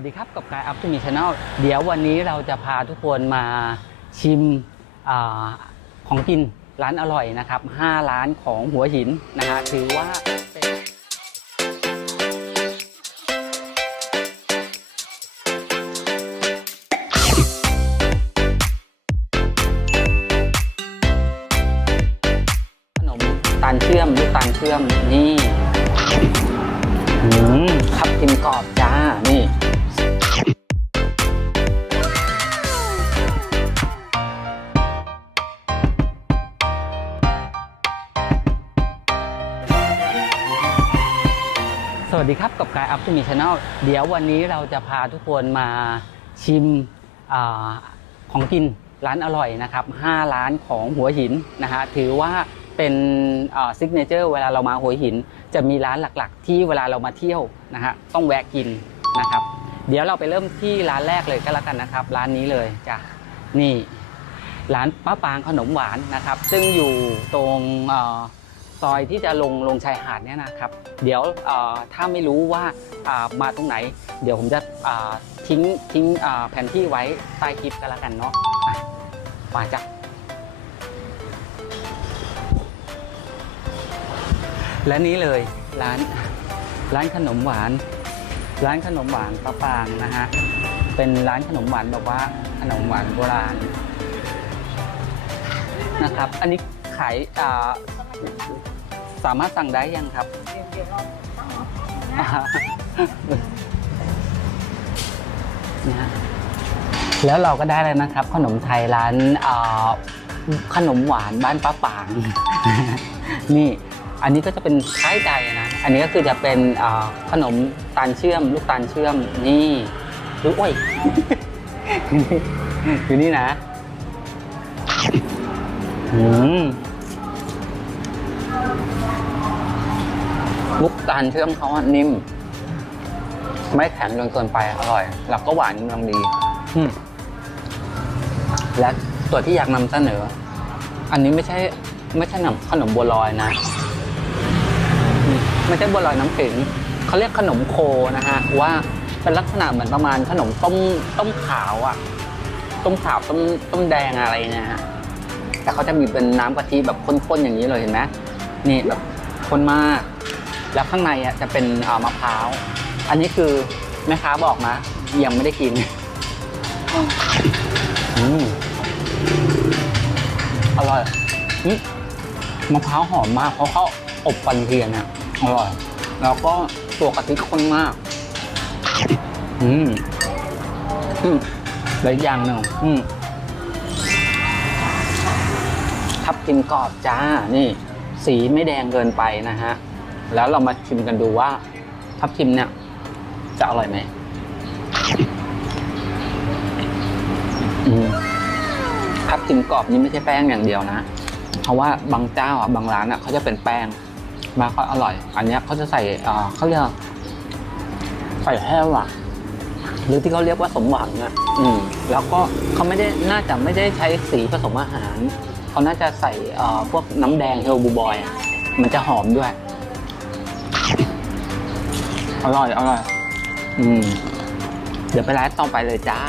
วัสดีครับกับกายอัพทูมีชาแนลเดี๋ยววันนี้เราจะพาทุกคนมาชิมอของกินร้านอร่อยนะครับ 5 ร้านของหัวหินนะฮะถือว่าขนมตาลเชื่อมลูกตาลเชื่อมนี่ อืมทับทิมกรอบจ้า นี่ วัสดีครับกับกายอัพทูมีชาแนลเดี๋ยววันนี้เราจะพาทุกคนมาชิมอของกินร้านอร่อยนะครับ5ร้านของหัวหินนะฮะถือว่าเป็นซิกเนเจอร์เวลาเรามาหัวหิน จะมีร้านหลักๆ ที่เวลาเรามาเที่ยวนะฮะต้องแวะกินนะครับ เดี๋ยวเราไปเริ่มที่ร้านแรกเลยก็แล้วกันนะครับ ร้านนี้เลยจ้ะนี่ ร้านป้าปางขนมหวานนะครับ ซึ่งอยู่ตรงอ ซอยที่จะลงลงชายหาดเนี่ยนะครับ เดี๋ยวถ้าไม่รู้ว่ามาตรงไหน เดี๋ยวผมจะทิ้งทิ้งแผนที่ไว้ใต้คลิปกันแล้วกันเนาะมาจ้ะและนี้เลยร้านร้านขนมหวาน ร้านขนมหวานป้าปางนะฮะเป็นร้านขนมหวานแบบว่าขนมหวานโบราณนะครับ อันนี้ขายอ่า สามารถสั่งได้ยังครับอ่านะฮะแล้วเราก็ได้แล้วนะครับ ขนมไทยร้านอ่าขนมหวานบ้านป้าปาง นี่อันนี้ก็จะเป็นคล้ายใจนะ อันนี้ก็คือจะเป็นอ่าขนมตาลเชื่อม ลูกตาลเชื่อมนี่ดูโอ้ย อยู่นี่นะอืม ลูกตาลเชื่อมเขาอะนิ่ม ไม่แข็งจนเกินไปอร่อย แล้วก็หวานกำลังดี อืมและตัวที่อยากนำเสนอ อันนี้ไม่ใช่ ไม่ใช่ขนมขนมบัวลอยนะอืมไม่ใช่บัวลอยน้ำขิงเขาเรียกขนมโคนะฮะ ว่าเป็นลักษณะเหมือนประมาณขนมต้มต้มขาวอะต้มขาวต้มต้มแดงอะไรเนี่ยฮะแต่เขาจะมีเป็นน้ำกะทิแบบข้นๆอย่างนี้เลยเห็นไหมนี่แบบข้นมาก แล้วข้างในอะจะเป็นมะพร้าว อันนี้คือแม่ค้าบอกนะยังไม่ได้กินอืมอร่อยนี่มะพร้าวหอมมาก เพราะเขาอบปันเทียนอะอร่อย แล้วก็ตัวกะทิข้นมาก อืมอืมแล้วอย่างหนึ่งอืมทับทิมกรอบจ้า นี่ สีไม่แดงเกินไปนะฮะ แล้วเรามาชิมกันดูว่าทับทิมเนี่ย จะอร่อยไหมทับทิมกรอบนี่ไม่ใช่แป้งอย่างเดียวนะ เพราะว่าบางเจ้าอะบางร้านอะเขาจะเป็นแป้งมาก็อร่อย อันนี้เขาจะใส่เขาเรียกใส่แห้วอะหรือที่เขาเรียกว่าสมหวังอะ อืม แล้วก็เขาไม่ได้น่าจะไม่ได้ใช้สีผสมอาหาร เขาน่าจะใส่พวกน้ำแดงเฮลบูบอยอะมันจะหอมด้วย อร่อย อร่อย อืม เดี๋ยวไปร้านต่อไปเลยจ้า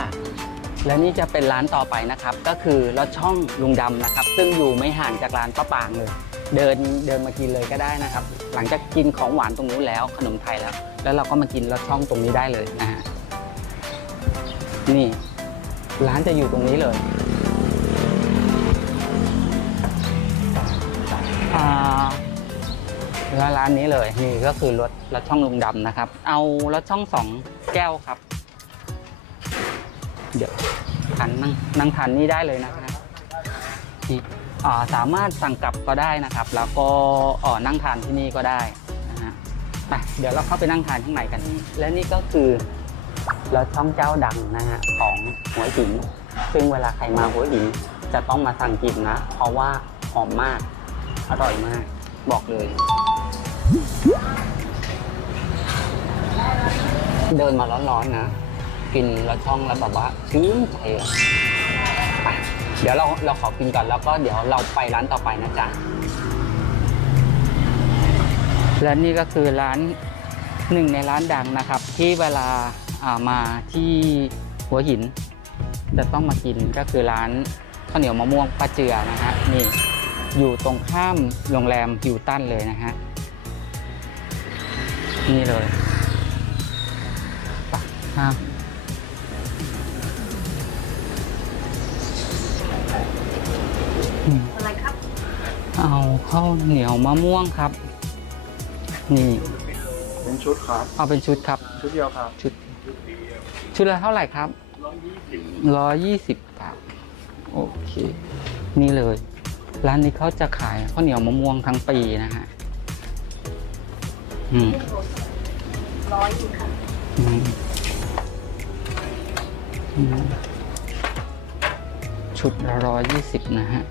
และนี่จะเป็นร้านต่อไปนะครับ ก็คือรถช่องลุงดำนะครับ ซึ่งอยู่ไม่ห่างจากร้านป้าปางเลย เดินเดินมากินเลยก็ได้นะครับ หลังจากกินของหวานตรงนู้นแล้วขนมไทยแล้ว แล้วเราก็มากินรถช่องตรงนี้ได้เลยนะฮะ นี่ ร้านจะอยู่ตรงนี้เลยอ่า แล้วร้านนี้เลยนี่ก็คือรถรถช่องลุงดำนะครับ เอารถช่องสองแก้วครับ เดี๋ยวทานนั่งนั่งทานนี่ได้เลยนะครับนี่อ่าสามารถสั่งกลับก็ได้นะครับ แล้วก็อ่อนั่งทานที่นี่ก็ได้นะฮะไปเดี๋ยวเราเข้าไปนั่งทานข้างในกัน และนี่ก็คือรถช่องเจ้าดังนะฮะของหัวหิน ซึ่งเวลาใครมาหัวหินจะต้องมาสั่งกินนะ เพราะว่าหอมมาก อร่อยมาก บอกเลย เดินมาร้อนๆนะ กินแล้วช่องแล้วแบบว่าชื่นใจอะเดี๋ยวเราเราขอกินก่อนแล้วก็เดี๋ยวเราไปร้านต่อไปนะจ๊ะ และนี่ก็คือร้านหนึ่งในร้านดังนะครับ ที่เวลาอ่ามาที่หัวหิน จะต้องมากินก็คือร้านข้าวเหนียวมะม่วงป้าเจือนะฮะนี่อยู่ตรงข้ามโรงแรมฮิวตันเลยนะฮะ นี่เลยไปครับอะไรครับ เอาข้าวเหนียวมะม่วงครับ นี่ เป็นชุดครับเอาเป็นชุดครับ ชุดเดียวครับ ชุด ชุดละเท่าไหร่ครับร้อยยี่สิบบาท โอเค นี่เลย ร้านนี้เขาจะขายข้าวเหนียวมะม่วงทั้งปีนะฮะ อืมร้อยอยู่ค่ะอืมอืมชุดละร้อยยี่สิบนะฮะ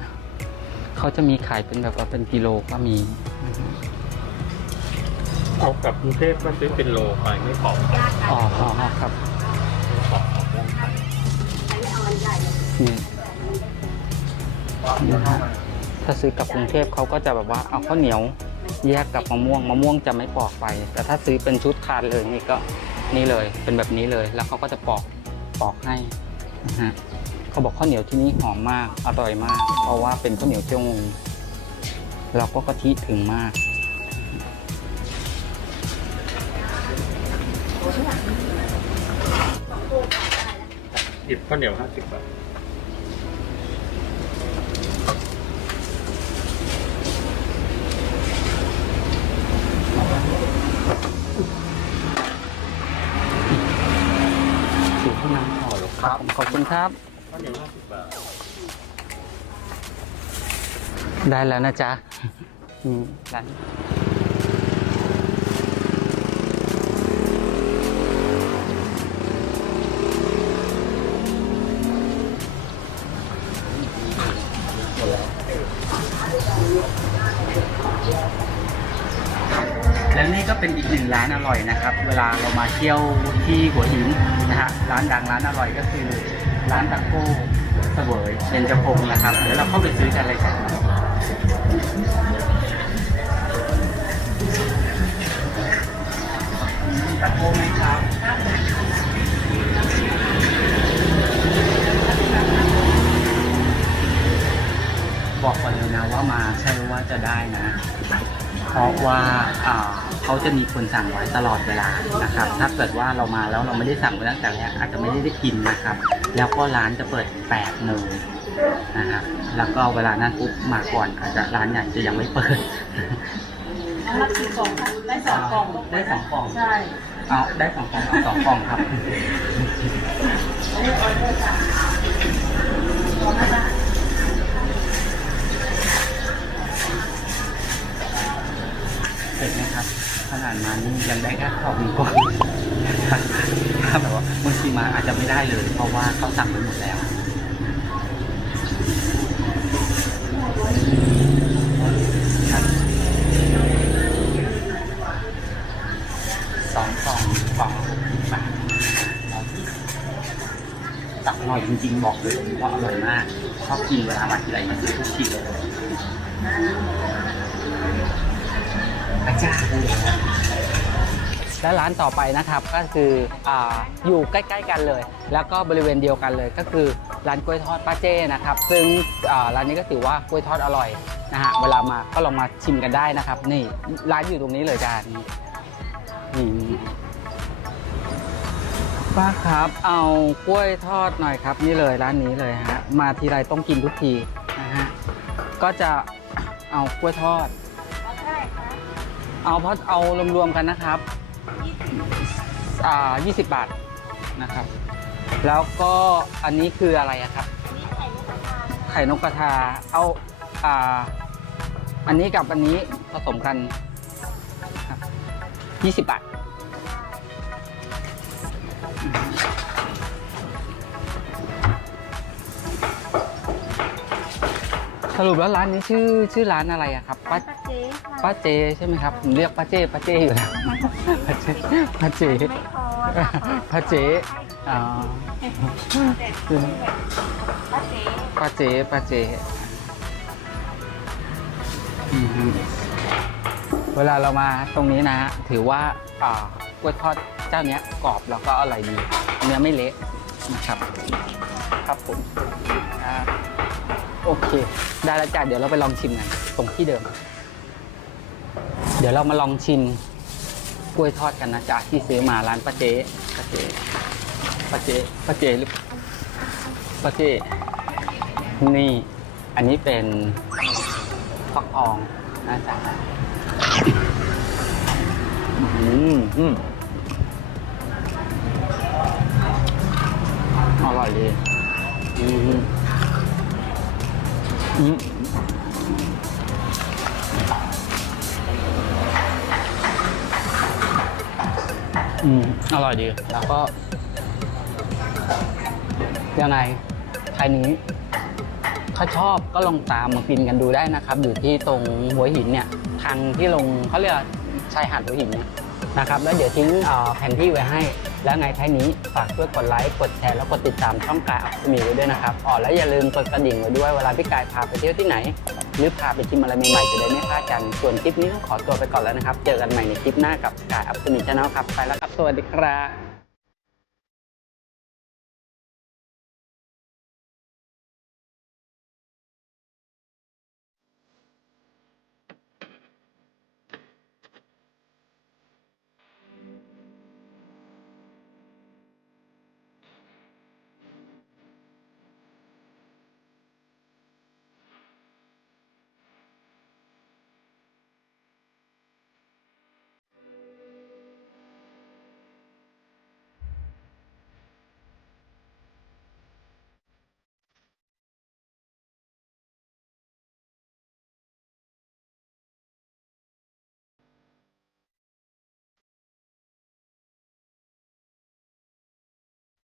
เขาจะมีขายเป็นแบบว่าเป็นกิโลก็มีนะฮะเอากลับกรุงเทพก็ซื้อเป็นโลไปไม่พอญาติกันอ๋ออ๋ออ๋อครับพอของม่วงไปใช้ไม่เอาอันใหญ่เลยนี่นะฮะถ้าซื้อกลับกรุงเทพเขาก็จะแบบว่าเอาข้าวเหนียว แยกกับมะม่วงมะม่วงจะไม่ปอกไป แต่ถ้าซื้อเป็นชุดทานเลยนี่ก็นี่เลยเป็นแบบนี้เลยแล้วเขาก็จะปอกปอกให้นะฮะเขาบอกข้าวเหนียวที่นี่หอมมากอร่อยมาก เพราะว่าเป็นข้าวเหนียวเจียวงงแล้วก็กะทิถึงมากหยิบข้าวเหนียวห้าสิบบาท ถือที่น้ำพอหรอครับขอบคุณครับข้าวเหนียวห้าสิบบาทได้แล้วนะจ๊ะอืมร้าน และนี่ก็เป็นอีกหนึ่งร้านอร่อยนะครับ เวลาเรามาเที่ยวที่หัวหินนะฮะร้านดังร้านอร่อยก็คือ ร้านตะโก้เสวยเบญจพงศ์นะครับ เดี๋ยวเราเข้าไปซื้อกันเลยครับตะโก้ไหมครับบอกก่อนเลยนะว่ามาใช่ว่าจะได้นะ เพราะว่าอ่าเขาจะมีคนสั่งไว้ตลอดเวลานะครับ ถ้าเกิดว่าเรามาแล้วเราไม่ได้สั่งไว้ตั้งแต่แรกอาจจะไม่ได้ได้กินนะครับ แล้วก็ร้านจะเปิด8โมงนะครับแล้วก็เวลานั้นปุ๊บมาก่อนอาจจะร้านใหญ่จะยังไม่เปิดน้ำมันกี่กล่องคะได้สองกล่องได้สองกล่องใช่เอาได้สองกล่องเอาสองกล่องครับ ขนาดมานี่ยังได้แค่ข้าวมีก่อนถ้าแบบว่าบางทีมาอาจจะไม่ได้เลย เพราะว่าเขาสั่งไปหมดแล้วสองกล่องกล่องละหกสิบาทตักอร่อยจริงๆ บอกเลยว่าอร่อยมากชอบกินเวลามาทีไรมาซื้อทุกทีเลยอาจารย์ และร้านต่อไปนะครับก็คืออ่าอยู่ใกล้ๆกันเลย แล้วก็บริเวณเดียวกันเลย ก็คือร้านกล้วยทอดป้าเจ้นะครับ ซึ่งอ่าร้านนี้ก็ถือว่ากล้วยทอดอร่อยนะฮะเวลามาก็ลองมาชิมกันได้นะครับ นี่ร้านอยู่ตรงนี้เลยจานนี้นี่ป้าครับ เอากล้วยทอดหน่อยครับ นี่เลยร้านนี้เลยฮะมาทีไรต้องกินทุกทีนะฮะก็จะเอากล้วยทอดได้ค่ะเอาเพราะเอารวมๆกันนะครับ อ่า20 บาทนะครับ แล้วก็อันนี้คืออะไรอะครับ ไข่นกกระทา เอาอ่าอันนี้กับอันนี้ผสมกันครับ 20 บาท สรุปแล้วร้านนี้ชื่อชื่อร้านอะไรอะครับป้า จ๊ค่ะป้าเจใช่ไหมครับผมเรียกป้าเจป้าเจอยู่แล้วป้าเจป้าเจไม่พอค่ะป้าเจอ่าป้าเจ๊ป้าเจป้าเจอือฮึเวลาเรามาตรงนี้นะฮะถือว่าอ่ากล้วยทอดเจ้าเนี้ยกรอบแล้วก็อร่อยดีเนื้อไม่เละนะครับ ครับผมอ่าโอเค ได้แล้วจ้ะเดี๋ยวเราไปลองชิมกันตรงที่เดิม เดี๋ยวเรามาลองชิมกล้วยทอดกันนะจ๊ะที่ซื้อมาร้านป้าเจ๊ป้าเจ๊ป้าเจ๊ป้าเจ๊หรือป้าเจ๊นี่อันนี้เป็นฟักทองนะจ๊ะอืมอืมอร่อยดีอืมอืม อืมอร่อยดี แล้วก็ ยังไงใครนี้ ถ้าชอบก็ลองตามมากินกันดูได้นะครับ อยู่ที่ตรงหัวหินเนี่ย ทางที่ลงเขาเรียกชายหาดหัวหินเนี่ยนะครับ แล้วเดี๋ยวทิ้งเอ่อแผนที่ไว้ให้ แล้วไงท้ายนี้ฝากช่วยกดไลค์ กดแชร์ แล้วกดติดตามช่องกายอัพมีไว้ด้วยนะครับอ๋อแล้วอย่าลืมกดกระดิ่งไว้ด้วยเวลาพี่กายพาไปเที่ยวที่ไหน หรือพาไปชิมอะไรใหม่ๆจะได้ไม่พลาดกัน ส่วนคลิปนี้ต้องขอตัวไปก่อนแล้วนะครับ เจอกันใหม่ในคลิปหน้ากับกายอัพสมีชาแนลครับ ไปแล้วครับ สวัสดีครับ